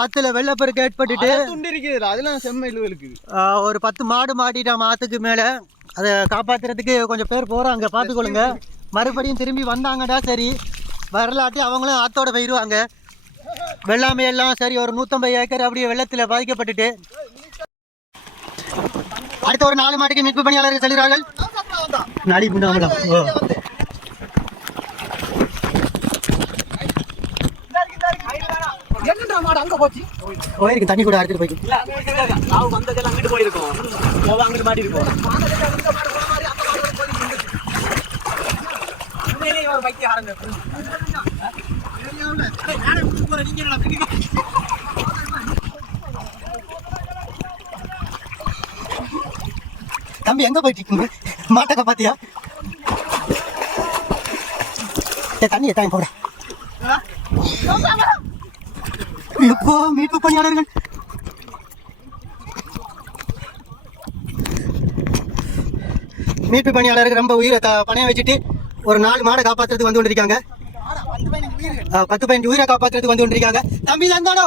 ஆத்துல வெள்ளப்பெருக்கு ஏற்பட்டுட்டு அதெல்லாம் செம்மையில் இருக்குது. ஒரு 10 மாடு மாட்டிட்டான் ஆத்துக்கு மேலே. அதை காப்பாற்றுறதுக்கு கொஞ்சம் பேர் போகிறாங்க, பார்த்துக்கொள்ளுங்க. மறுபடியும் திரும்பி வந்தாங்கடா சரி, வரலாட்டி அவங்களும் ஆத்தோட போயிடுவாங்க. வெள்ளாமையெல்லாம் சரி ஒரு 150 ஏக்கர் அப்படியே வெள்ளத்தில் பாதிக்கப்பட்டுட்டு அடுத்த ஒரு 4 மாட்டுக்கு மீட்பு பணியாளர்கள் செல்கிறார்கள். நாளை முன்னாங்களாம் போயிருக்கு, தண்ணி கூட அடுத்துட்டு போயிருக்கு. தம்பி எங்க போயிட்டு இருக்கீங்க? மாட்டை காப்பாத்தியா? தண்ணியை தாங்க போட. எப்போ மீட்பு பணியாளர்கள் ரொம்ப உயிரை பணையம் வச்சுட்டு ஒரு 4 மாடை காப்பாற்றுறதுக்கு வந்து கொண்டிருக்காங்க. 10-15 உயிரை காப்பாற்றுறதுக்கு வந்து கொண்டிருக்காங்க. தம்பி தந்தானோ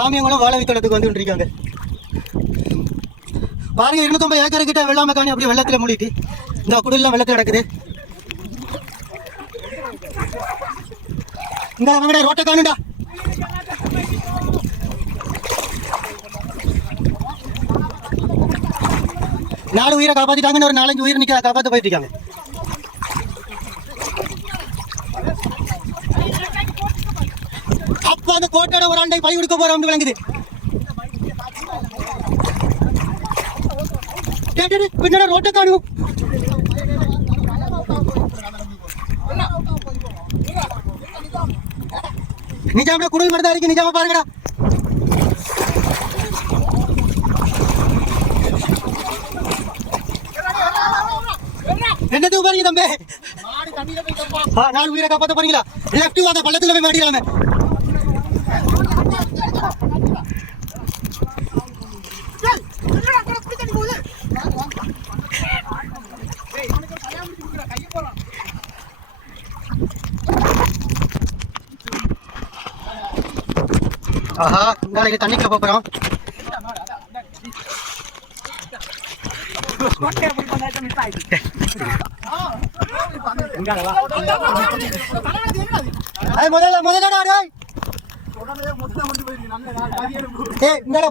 ராமியங்களும் வாழ வைக்கிறதுக்கு வந்து கொண்டிருக்காங்க. பாருங்க, 250 ஏக்கர் கிட்ட வெள்ளாமை காணி அப்படியே வெள்ளத்தில் மூடிட்டு இந்த குடிலாம் வெள்ளத்தில் நடக்குது. இந்த அவங்கட ரோட்டை காணுடா. நாலு உயிரை காப்பாத்திட்டாங்கன்னு ஒரு 4-5 உயிர் நிக்க காப்பாற்ற போயிட்டு இருக்காங்க. அப்ப அந்த கோட்டோட ஒரு ஆண்டை பழி கொடுக்க போறோம் விளங்குது. பின்னாடி ரோட்டை காணும். நிஜாம குடும்பம் மட்டும் இருக்கு. நிஜாம பாருங்கடா. என்னது பாருங்க தம்பி, 4 உயிரை காப்பாற்ற போறீங்களா? லெஃப்ட் வாங்க, பள்ளத்துல போய் மாட்டிடலாமே. ஆஹா, நாளைக்கு தண்ணிக்கு போறோம்.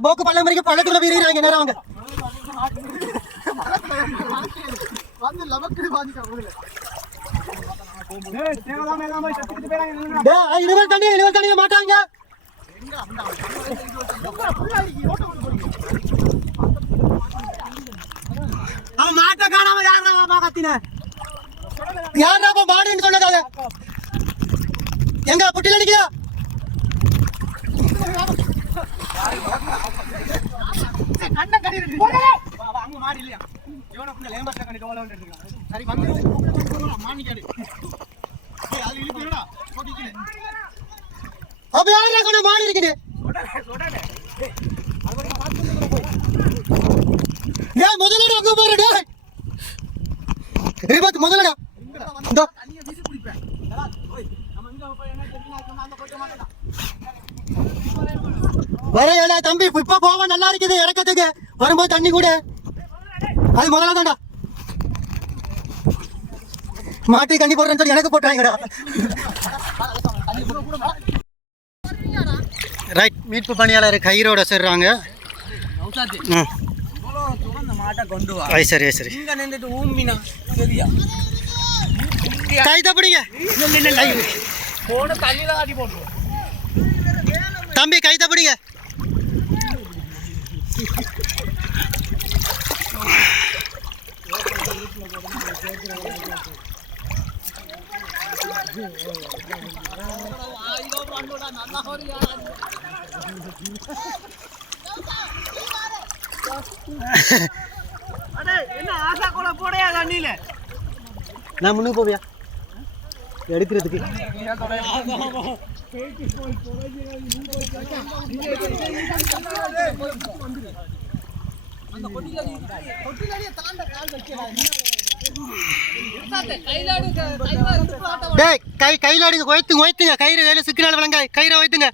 போக்கு பள்ளம் வரைக்கும் பள்ளத்துக்குள்ள வீராங்க நேரம் அவங்க இனிமேல் தண்ணி மாட்டாங்க. அவன் மாட்டை காணாம யாரா கத்தின? யாரா மாடுன்னு சொன்னதால எங்க புட்டில நிக்கியா? அப்ப யாரா கொண்டு மாடு இருக்குது? ஏன் முதலடா அங்க போறடா? ரிபத் முதலடா இந்த வரையல தம்பி, இப்ப போவ நல்லா இருக்குது. இறக்கத்துக்கு வரும்போது தண்ணி கூட அது முதல்ல தான்டா. மாட்டு கண்ணி போடுறேன்னு சொல்லி எனக்கு போட்டாங்கடா. ரைட், மீட்பு பணியாளர் கயிறோட சேர்றாங்க. சரி சரி, கைத்த பிடிங்க தம்பி, கைத்த பிடிங்க. நான் முன்னுக்கு போவியா எடுக்கிறதுக்கு? அந்த டேய் கையில் ஆடுங்க, ஒய்த்துங்க கயிறு கையில் சிக்கினால விளங்க கயிறை ஒய்த்துங்க.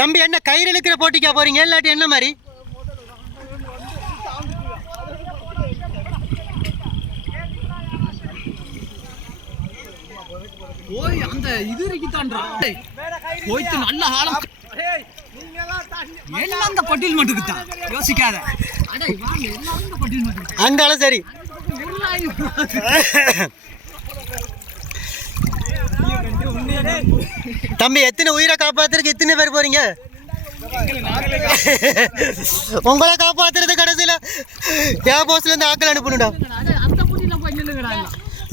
தம்பி என்ன கயிறு இழுக்கிற போட்டிக்கா போறீங்க இல்லாட்டி என்ன மாதிரி? ஓய் அந்த இது இருக்கிட்டான்டா போய்த்து நல்ல ஆழம் எல்லாம் அந்த பட்டியல் மட்டுக்கு தான் யோசிக்காத. அந்த சரி தம்பி எத்தனை உயிரை காப்பாத்துறதுக்கு எத்தனை பேர் போறீங்க? உங்களை காப்பாத்துறது கடைசியில ஏர் போஸ்ட்ல இருந்து ஆக்கள் அனுப்பணும்டா.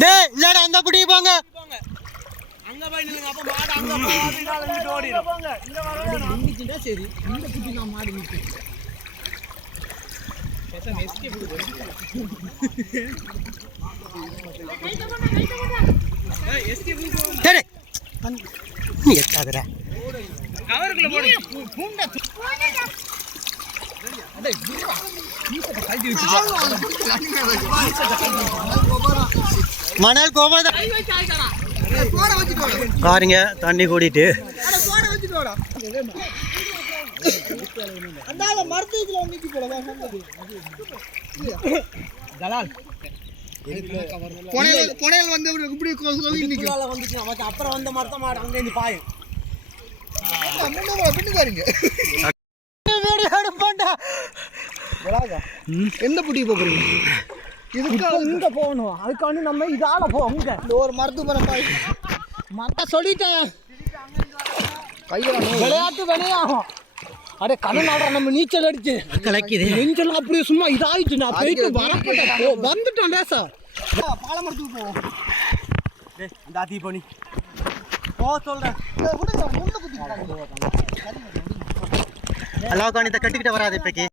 டேய் இல்லடா அந்த புடி போங்க. சரி இந்த குட்டி நான் மாடி நிற்க சரி நீ எட்டாதடா கவருக்குள்ள போடு மணல் கோபாத பாருங்க தண்ணி கூடிட்டு அப்புறம் வந்த மரத்த மாடு அங்க இருந்து பாயும் எந்த புடி போறீங்க? இங்க போகணும் அதுக்காண்டி நம்ம இதால போங்க ஒரு மருத்துவமனை மத்த சொல்லிட்டேன் விளையாட்டு விளையாகும். அடே கண்ணாட நம்ம நீச்சல் அடிச்சு கலக்குது நெஞ்செல்லாம் அப்படியே சும்மா இதாயிடுச்சு. நான் போயிட்டு வரப்பட்டேன் வந்துட்டோம் சார் பாலமரத்துக்கு போவோம். அந்த ஆத்தி பண்ணி சொல்றேன் அல்லாவுக்கான இதை கட்டிக்கிட்ட வராது இப்போக்கி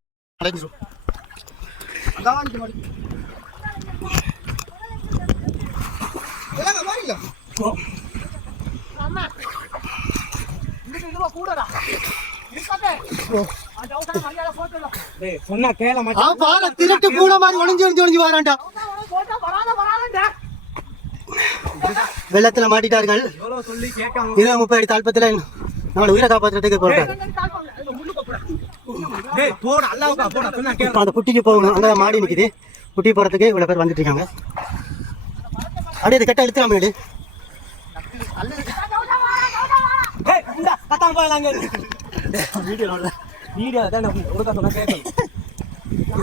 திருட்டு பூனை மாதிரி ஒளிஞ்சு வரான்டா. வெள்ளத்துல மாட்டிட்டார்கள். 20-30 அடி தாழ்பத்துல நம்மளை உயிரை காப்பாற்றுறதுக்கு போறாங்க. அந்த குட்டிக்கு போகணும். அங்கே மாடி நிற்குது. குட்டி போகிறதுக்கு இவ்வளோ பேர் வந்துட்டு இருக்காங்க. அப்படியே இது கெட்ட இழுத்துலாம் போயிடு.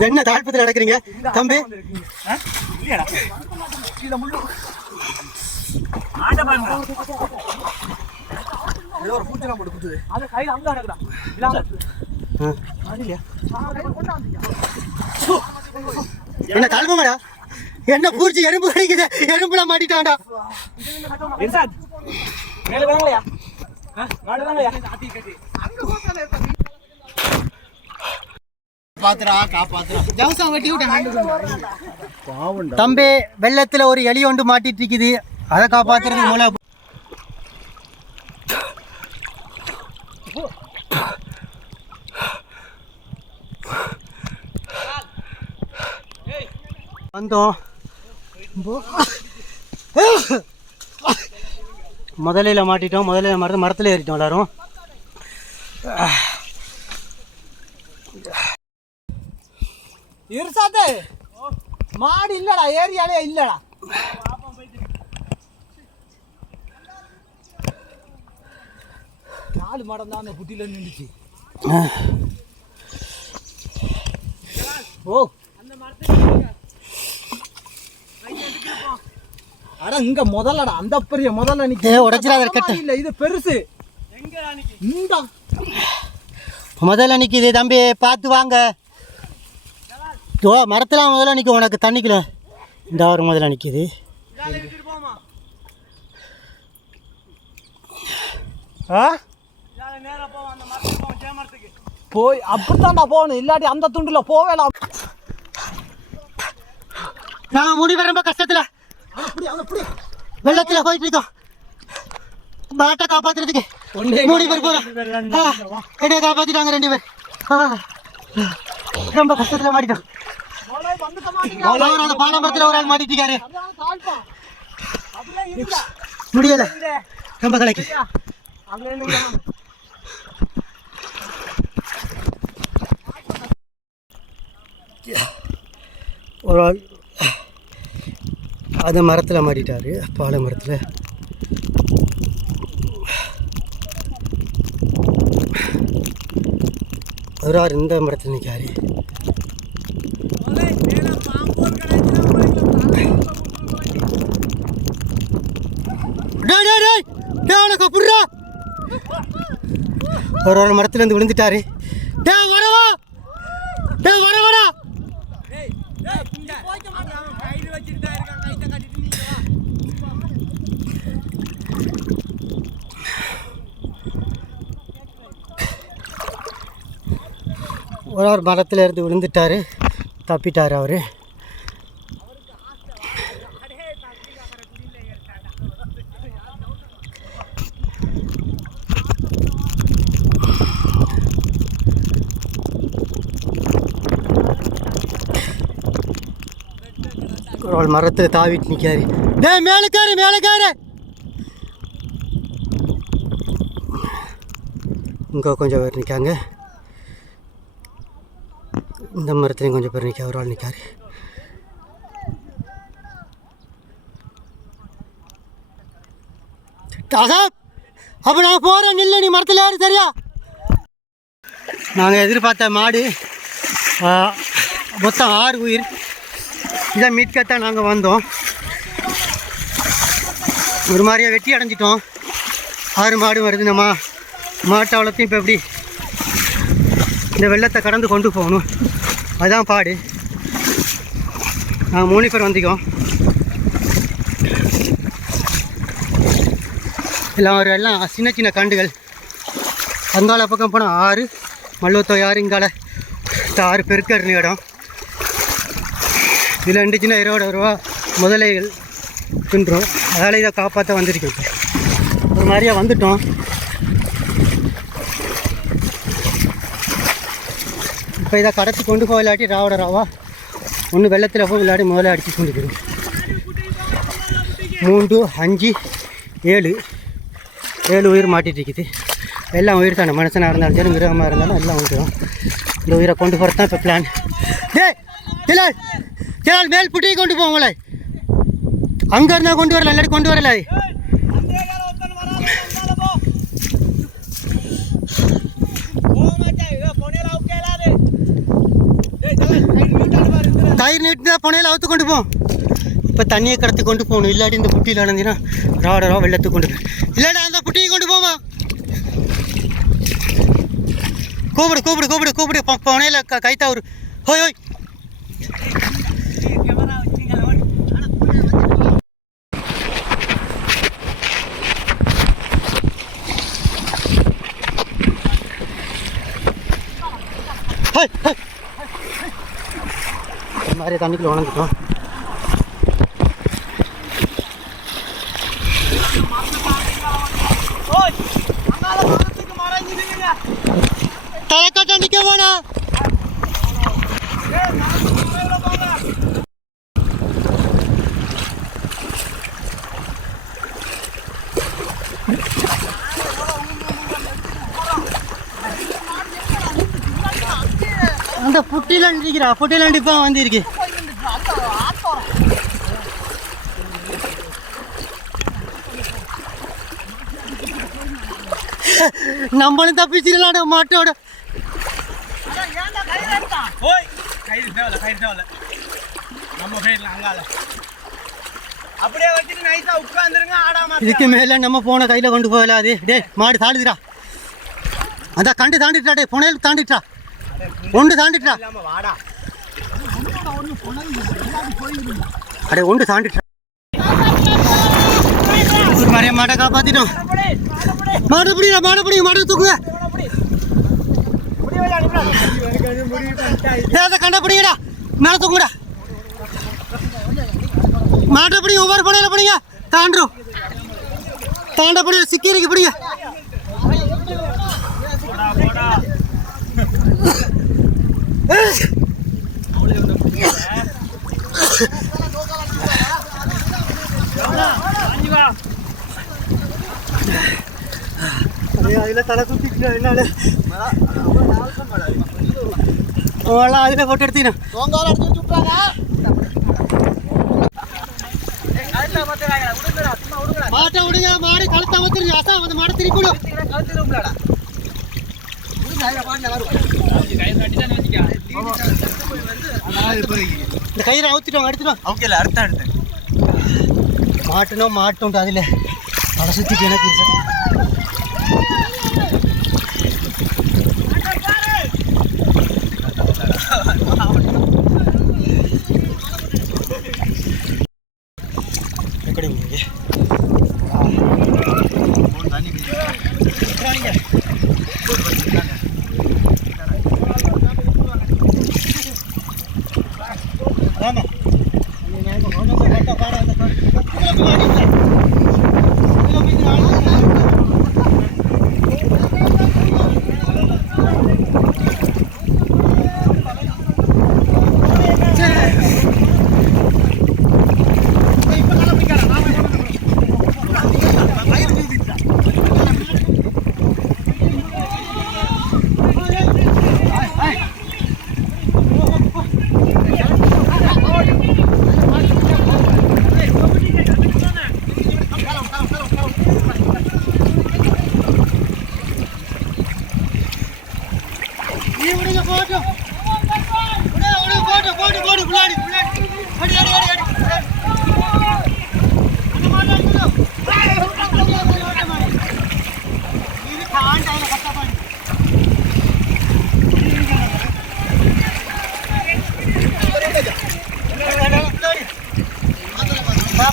என்ன தாழ்பத்தில் நடக்கிறீங்க தம்பி? என்ன தாழ்பமாடா? என்ன பூச்சி எறும்பு கிடைக்குது? எறும்புல மாட்டிட்டான்டா. தம்பி வெள்ளத்துல ஒரு எலி ஒன்று மாட்டிட்டு இருக்குது. அதை காப்பாத்துறது மூலம் வந்தோம். முதலையில் மாட்டிட்டோம். முதலையில் மரத்தில் ஏறிட்டோம் எல்லாரும். இருசாத்தே மாடு இல்லடா, ஏரியாலே இல்லடா. நாலு மாடம் தான் அந்த குட்டியில நின்றுச்சு. ஓ அட இங்க முதல்லடா அந்த பெரிய முதல்ல நிக்க உடைச்சிடாத கட்ட இல்ல இது பெருசு. இந்த முதல்ல நிக்குது தம்பி, பார்த்து வாங்க. மரத்துல முதல்ல நிற்கும். உனக்கு தண்ணிக்குள்ள இந்த ஒரு முதல்ல நிற்கிது. போய் அப்படித்தான்டா போகணும், இல்லாட்டி அந்த துண்டுல போவேலாம். நாங்கள் முடிவு ரொம்ப கஷ்டத்துல வெள்ளத்துல போயிட்டு இருக்கோம். மாட்டை காப்பாத்துறதுக்கு 3 பேர் போறோம். என்னை காப்பாத்திட்டாங்க 2 பேர். ரொம்ப கஷ்டத்துல மாட்டிட்டோம். அவரோட பாலமரத்தில் ஒரு ஆள் மாட்டிட்டாரு. முடியல ரொம்ப கலைக்கு. ஒரு ஆள் அந்த மரத்தில் மாட்டிட்டாரு, பாலை மரத்தில். ஒரு ஆள் இந்த மரத்தில் நிற்காரு. ஒரு ஆள் மரத்துல இருந்து விழுந்துட்டாரு. வரவா ஒரு ஆள் மரத்தில் இருந்து விழுந்துட்டாரு, தப்பிட்டார் அவரு. ஒரு ஆள் மரத்தில் தாவிட்டு நிற்காரு. மேலக்காரு இங்கே கொஞ்சம் பேர் நிற்காங்க, இந்த மரத்துலையும் கொஞ்சம் பேர் நிற்க. ஒரு ஆள் நிற்காரு. அப்போ நான் போகிறேன், நில்லை, நீ மரத்தில் ஏறு, சரியா? நாங்கள் எதிர்பார்த்த மாடு மொத்தம் 6 உயிர். இதை மீட்கத்தான் நாங்கள் வந்தோம். ஒரு மாதிரியாக வெட்டி அடைஞ்சிட்டோம். 6 மாடு வருது. நம்ம மாட்டை வளர்த்தையும் இப்போ எப்படி இந்த வெள்ளத்தை கடந்து கொண்டு போகணும், அதுதான் பாடு. நாங்கள் 3 பேர் வந்திக்கோம். எல்லாம் சின்ன சின்ன கண்டுகள். அங்கால பக்கம் போனால் 6, மல்லத்தோ 6, இங்கால 6 பெருக்கறின இடம். இதில் 2 சின்ன 20 ரூபா முதலைகள் தின்றோம். அதனால் இதை காப்பாற்ற வந்திருக்கோம். ஒரு மாதிரியாக வந்துட்டோம். இப்போ இதை கடத்தி கொண்டு போக இல்லாட்டி ராவா ஒன்று வெள்ளத்தில் போய் இல்லாட்டி முதல்ல அடித்து கொண்டு போயிடும். 3, 5, 7 உயிர் மாட்டிட்டு இருக்குது. எல்லாம் உயிர் தானே, மனுஷனாக இருந்தாலும் சரி மிருகமாக இருந்தாலும் எல்லாம் வந்துடும். இந்த உயிரை கொண்டு போகிறது தான் இப்போ பிளான். சரி மேல் புட்டியை கொண்டு போங்களே, அங்கே இருந்தால் கொண்டு வரல, இல்லாட்டி கொண்டு வரல. கயிறு நீட்டு புனையில் அவுத்து கொண்டு போவோம். இப்போ தண்ணியை கடத்தி கொண்டு போகணும், இல்லாட்டி இந்த புட்டியில் அடைஞ்சினா ராடரா வெள்ளத்துக்கு கொண்டு போய், இல்லாட்டி அந்த புட்டியை கொண்டு போமா. கூப்பிடு புனையில் கைத்தா ஒரு ஹோய் ஹோய். இந்த மாதிரி தண்ணிக்குள்ள உணர்ந்துட்டோம். தலைக்கட்ட நிக்க வேணாம். அந்த புட்டிலாண்டி இருக்கிறா, புட்டிலாண்டி இப்போ வந்திருக்கு. நம்மளும் தப்பிச்சிடலாட மாட்டோட. இதுக்கு மேல நம்ம போன கையில கொண்டு போகலாது. டே மாடு தாண்டுதுடா, அதான் கண்டு தாண்டிட்டா. டே புனையில் தாண்டிட்டா, ஒன்று தாண்டிட்டா. அடே ஒன்று தாண்டிட்டா. ஒரு மாதிரியா மாடை காப்பாத்திட்டோம். மாடு பிடிங்க, மாடு தூக்குங்க. அதை கண்ட பிடிங்கடா, மேலே தூக்குங்கடா. மாட்டை பிடிங்க, ஒவ்வொரு படையில பிடிங்க. தாண்டுறோம், தாண்ட பிடிங்க, சிக்கிரிக்கு பிடிங்க. அதில் தலை சுற்றிக்கிறேன் என்னால் அதில் போட்டு எடுத்துக்கிறேன் மாட்டை விடுங்க மாடு கழுத்தை வந்துருங்க அசா அந்த மாடை திருப்பிடும் இந்த கயிறை அவுத்திட்டோம் எடுத்துட்டோம் ஓகேல அர்த்தம் எடுத்தேன் மாட்டுனோ மாட்டோம் அதில் தலை சுற்றிட்டு எனக்கு எப்படி ஆமாம்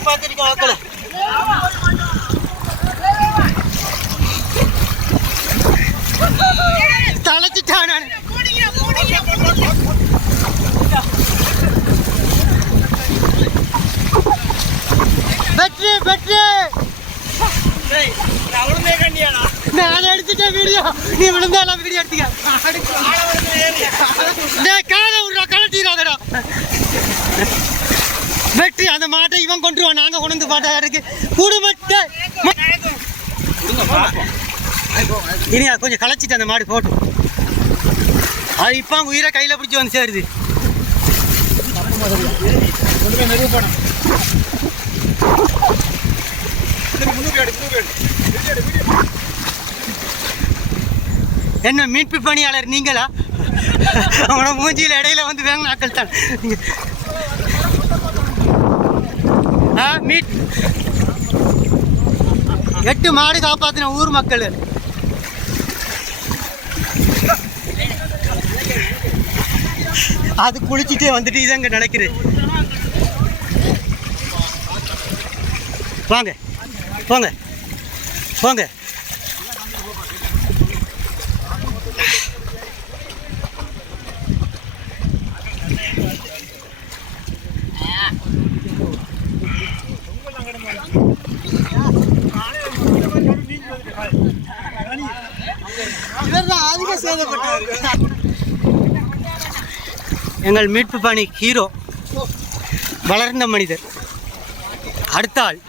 காப்பாத்திருக்கோம் ஆக்களை தலைச்சிட்டான் நான் வெற்றி வெற்றி நான் எடுத்துட்டேன் வீடியோ நீ விழுந்தாலும் வீடியோ எடுத்துக்க காலை விடுறா கலட்டிடாதடா வெற்றி அந்த மாட்டை இவன் கொண்டுருவான் நாங்கள் கொண்டு வந்து மாட்டா இருக்கு குடும்பத்தை இனி கொஞ்சம் களைச்சிட்டு அந்த மாடு போட்டும் அது இப்போ அவங்க உயிரை கையில் பிடிச்சி வந்து சேருது என்ன மீட்பு பணியாளர் நீங்களா அவனோட மூஞ்சியில் இடையில வந்து வேங்க நாட்கள் தான் மீட் 8 மாடு காப்பாத்தின ஊர் மக்கள் அது குளிச்சுட்டே வந்துட்டு இதாங்க நடக்குது வாங்க போங்க போங்க அதிக சேதப்பட்டார் எங்கள் மீட்பு பணி ஹீரோ வளர்ந்த மனிதர் அடுத்த ஆள்